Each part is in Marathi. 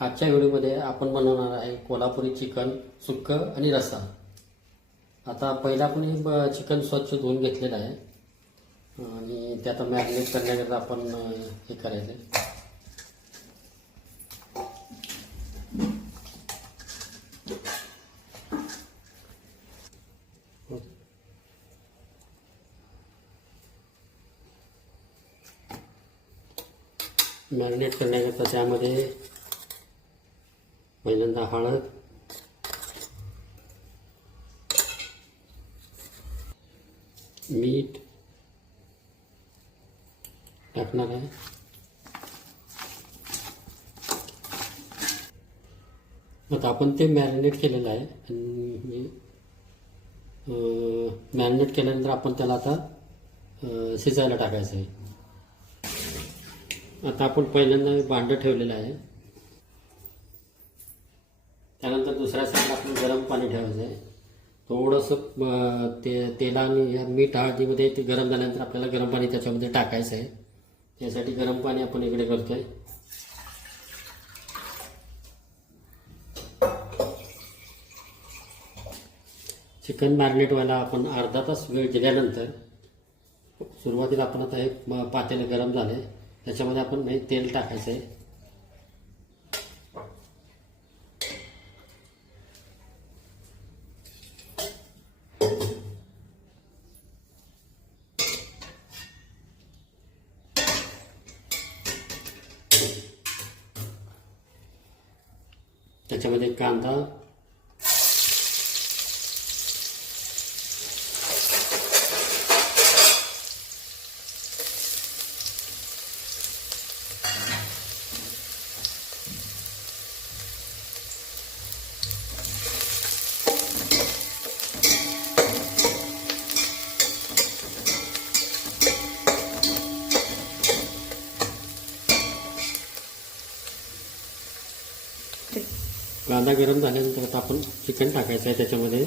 आजच्या व्हिडिओमध्ये आपण बनवणार आहे कोल्हापुरी चिकन सुक्कं आणि रस्सा. आता पहिला आपण हे चिकन स्वच्छ धुवून घेतलेलं आहे आणि ते आता मॅरिनेट करण्याकरता आपण हे करायचं आहे. मॅरिनेट करण्याकरता त्यामध्ये पहिल्यांदा हळद, मीठ टाकणार आहे. आता आपण ते मॅरिनेट केलेलं आहे आणि मॅरिनेट केल्यानंतर आपण त्याला आता शिजायला टाकायचं आहे. आता आपण पहिल्यांदा भांडं ठेवलेलं आहे. त्यानंतर दुसऱ्या साईडला आपण गरम पाणी ठेवायचं आहे. थोडंसं तेला आणि या मीठ हळदीमध्ये ते गरम झाल्यानंतर आपल्याला गरम पाणी त्याच्यामध्ये टाकायचं आहे. त्यासाठी गरम पाणी आपण इकडे करतोय. चिकन मॅरिनेट व्हायला आपण अर्धा तास वेळ दिल्यानंतर सुरुवातीला आपण आता हे पातेलं गरम झाले त्याच्यामध्ये आपण हे तेल टाकायचं आहे. त्याच्यामध्ये कांदा, कांदा गरम झाल्यानंतर आता आपण चिकन टाकायचं आहे त्याच्यामध्ये.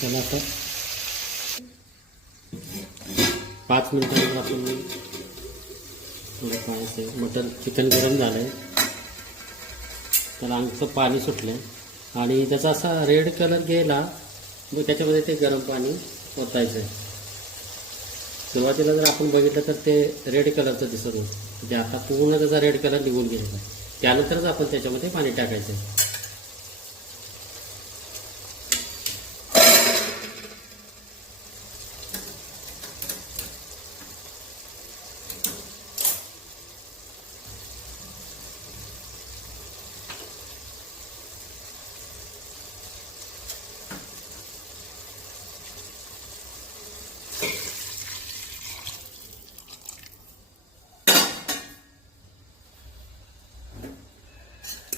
त्याला आता 5 मिनिटांनंतर आपण थोडं पाण्याचं मटन चिकन गरम झालं आहे. त्याला अंगचं पाणी सुटलं आणि त्याचा असा रेड कलर गेला मग त्याच्यामध्ये ते गरम पाणी ओतायचं आहे. सुरुवातीला जर आपण बघितलं तर ते रेड कलरचं दिसत होतं. ते आता पूर्ण त्याचा रेड कलर निघून गेलेला आहे. त्यानंतरच आपण त्याच्यामध्ये पाणी टाकायचं आहे.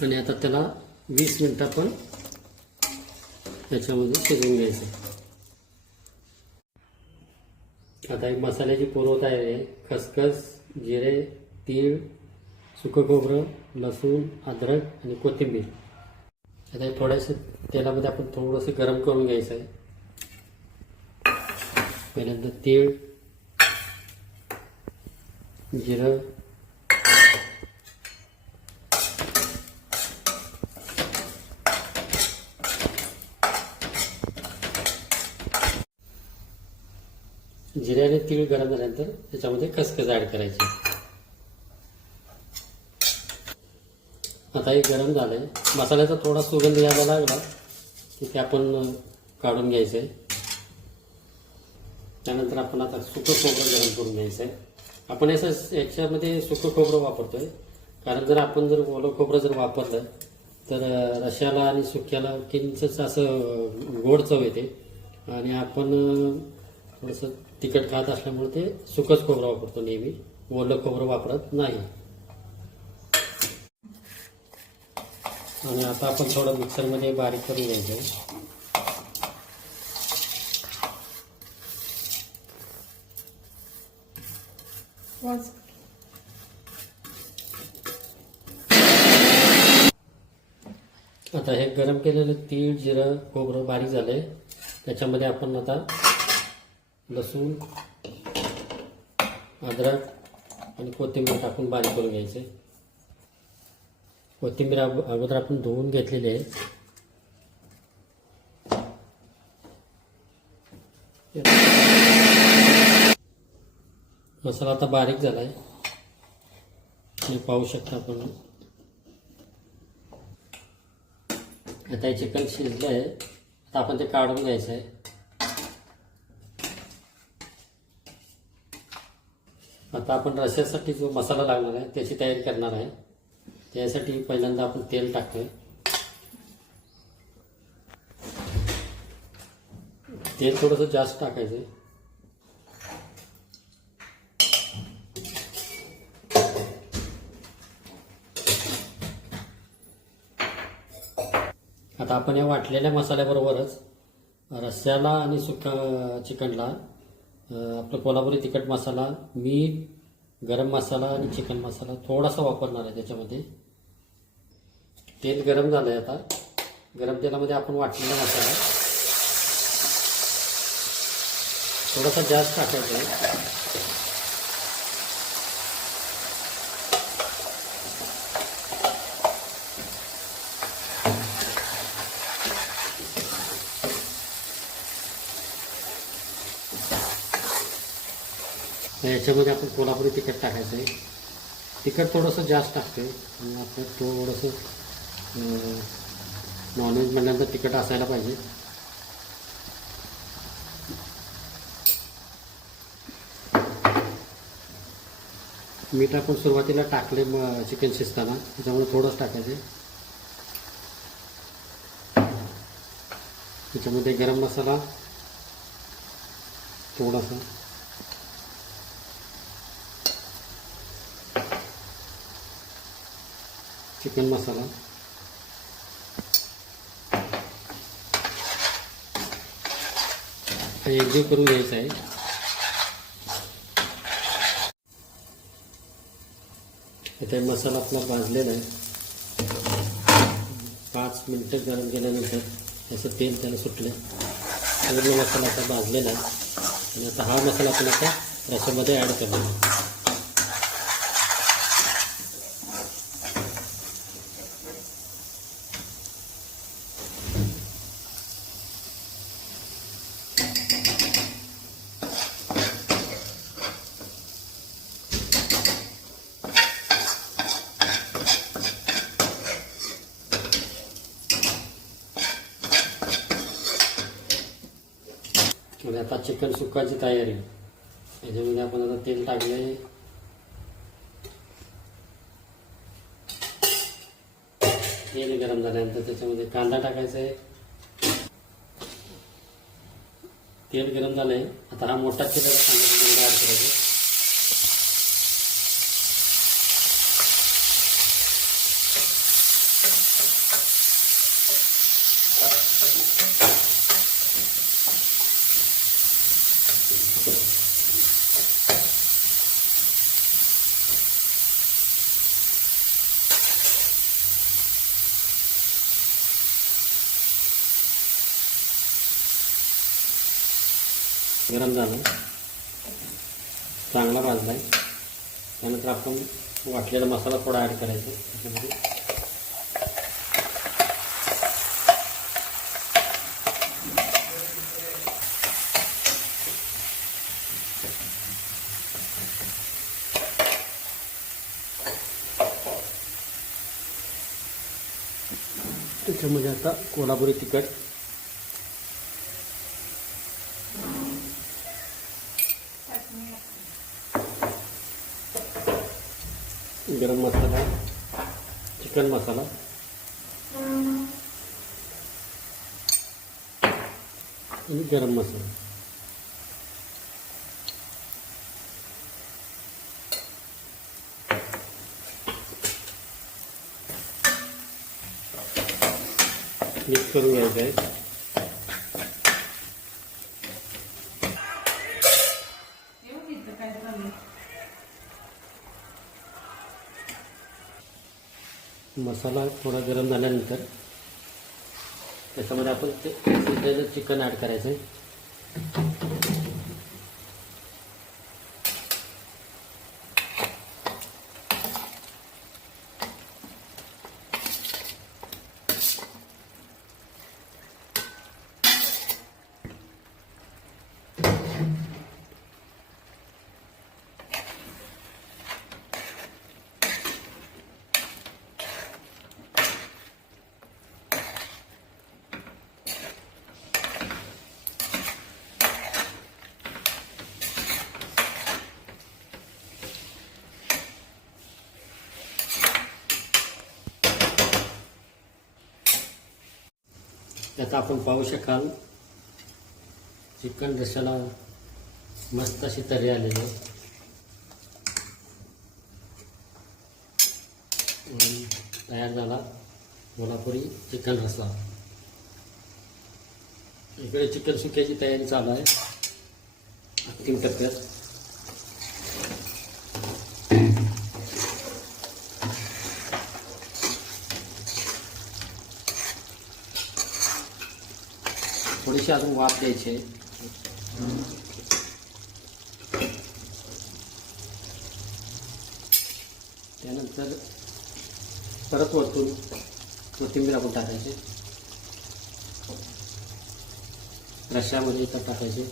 आणि आता त्याला 20 मिनिटं आपण त्याच्यामध्ये शिजवून घ्यायचं. आता एक मसाल्याची पूर्व तयारी आहे. खसखस, जिरे, तीळ, सुकं खोबरं, लसूण, अद्रक आणि कोथिंबीर. आता थोड्याशा तेलामध्ये आपण थोडंसं गरम करून घ्यायचं आहे. पहिल्यांदा तीळ, जिरं, जिऱ्याने तीळ गरम झाल्यानंतर त्याच्यामध्ये खसखस ॲड करायची. आता हे गरम झालंय. मसाल्याचा थोडा सुगंध यायला लागला की ते आपण काढून घ्यायचं आहे. त्यानंतर आपण आता सुकं खोबरं गरम करून घ्यायचं आहे. आपण याच्यामध्ये सुकं खोबरं वापरतोय कारण जर आपण ओलं खोबरं जर वापरलं तर रश्याला आणि सुक्याला किंचित असं गोड चव येते आणि आपण थोडंसं तिखट खात असल्यामुळे ते सुकंच खोबरं वापरतो नेहमी, ओलं खोबरं वापरत नाही. आणि आता आपण थोडं मिक्सरमध्ये बारीक करून घ्यायचं. आता हे गरम केलेलं तीळ, जिरं, खोबरं बारीक झालंय. त्याच्यामध्ये आपण आता लसूण, अद्रक आणि कोथिंबीर टाकून बारीक करून घ्यायचे. कोथिंबीर अगोदर आपण धुवून घेतलेली आहे. मसाला आता बारीक झालाय, हे पाहू शकता आपण. आता हे चिकन शिजलं आहे. आता आपण ते काढून घ्यायचं आहे. आता आपण रश्श्यासाठी जो मसाला लागणार आहे त्याची तयारी करणार आहे. त्यासाठी पहिल्यांदा आपण तेल टाकतोय. तेल थोडंसं जास्त टाकायचं. आता आपण या वाटलेल्या मसाल्याबरोबरच रस्स्याला आणि सुक्या चिकनला आपलं कोल्हापुरी तिखट मसाला, मीठ, गरम मसाला आणि चिकन मसाला थोडासा वापरणार आहे त्याच्यामध्ये. तेल गरम झालं आहे. आता गरम तेलामध्ये आपण वाटलेला मसाला थोडासा जास्त टाकायचा आहे. याच्यामध्ये आपण कोल्हापुरी तिखट टाकायचं आहे. तिखट थोडंसं जास्त टाकतोय आणि आपण थोडंसं नॉनव्हेज म्हणल्यानंतर तिखट असायला पाहिजे. मीठ आपण सुरुवातीला टाकले चिकन शिजताना, त्याच्यामुळे थोडंच टाकायचे. त्याच्यामध्ये गरम मसाला थोडासा, चिकन मसाला, एकजीव करून घ्यायचा आहे. इथे मसाला आपला भाजलेला आहे. 5 मिनिटं गरम केल्यानंतर त्याचं तेल त्याला सुटलं. पूर्ण मसाला आता भाजलेला आहे आणि आता हा मसाला आपण आता रश्श्यामध्ये ॲड करणार आहे. आणि आता चिकन सुक्काची तयारी. याच्यामध्ये आपण आता तेल टाकले. तेल गरम झाल्यानंतर त्याच्यामध्ये कांदा टाकायचा आहे. तेल गरम झालंय. आता हा मोठा चिकन कांदा ॲड करायचा. गरम झालं, चांगला भाजला आहे. त्यानंतर आपण वाटलेला मसाला थोडा ॲड करायचा त्याच्यामध्ये. त्याच्यामध्ये आता कोल्हापुरी तिखट, गरम मसाला, चिकन मसाला आणि गरम मसाला मिक्स करून घ्यायचं आहे. मसाला थोडा गरम झाल्यानंतर त्याच्यामध्ये आपण ते शिजलेलं चिकन ॲड करायचं आहे. त्यात आपण पाहू शकाल चिकन रश्श्याला मस्त अशी तर्री आलेली आहे. तयार झाला कोल्हापुरी चिकन रस्सा. इकडे चिकन सुक्याची तयारी चालू आहे अंतिम टप्प्यात. थोडीशी अजून वाफ द्यायची आहे. त्यानंतर परत वरतून कोथिंबीर आपण टाकायची. रश्श्यामध्ये इथं टाकायचे.